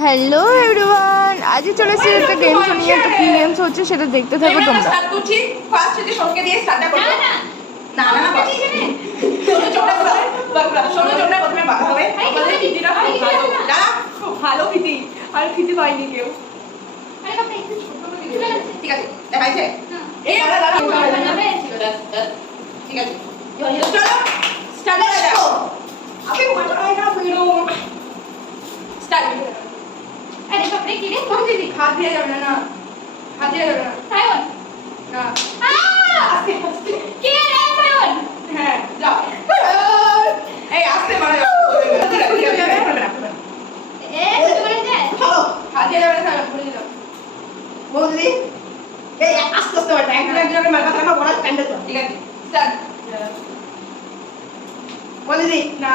Hello everyone, আজকে চলে এসেছি একটা গেমস নিয়ে। তো কি গেমস হচ্ছে সেটা দেখতে থাকো তোমরা। স্টার্ট করছি। ফার্স্ট থেকে সবকে দিয়ে স্টার্ট করব। না না না শোনো চোখটা প্রথমে বাঁকা হবে। আমাদের ফিতিটা খুব ভালো। দাঁড়া, খুব ভালো ফিতি। আর ফিতি পাইনি কেউ। আরে বাবা একটু ছোট করে দিও। ঠিক আছে, দেখাইছে? এই দাঁড়া দাঁড়া ঠিক আছে। চলো স্টার্ট করো। আপনি মাথায় না বেরো। স্টার্ট। আরে বাপরে কি রে? কোন দিদি? হাত দিয়ে যাবে না। হাত দিয়ে যাবে না। সায়ন না। আস্তে আস্তে। কে রে সায়ন? হ্যাঁ, যাও। এই আস্তে মারা যাবে। ঠিক আছে, ঠিক আছে। এ তুই বলে দে। চলো, হাত দিয়ে যাবে না সায়ন, বলে দাও। বললি? এই আস্তে আস্তে ওটা একজনের মার কথা বলা স্ট্যান্ডার্ড। ঠিক আছে, স্টার্ট। বলে দি না।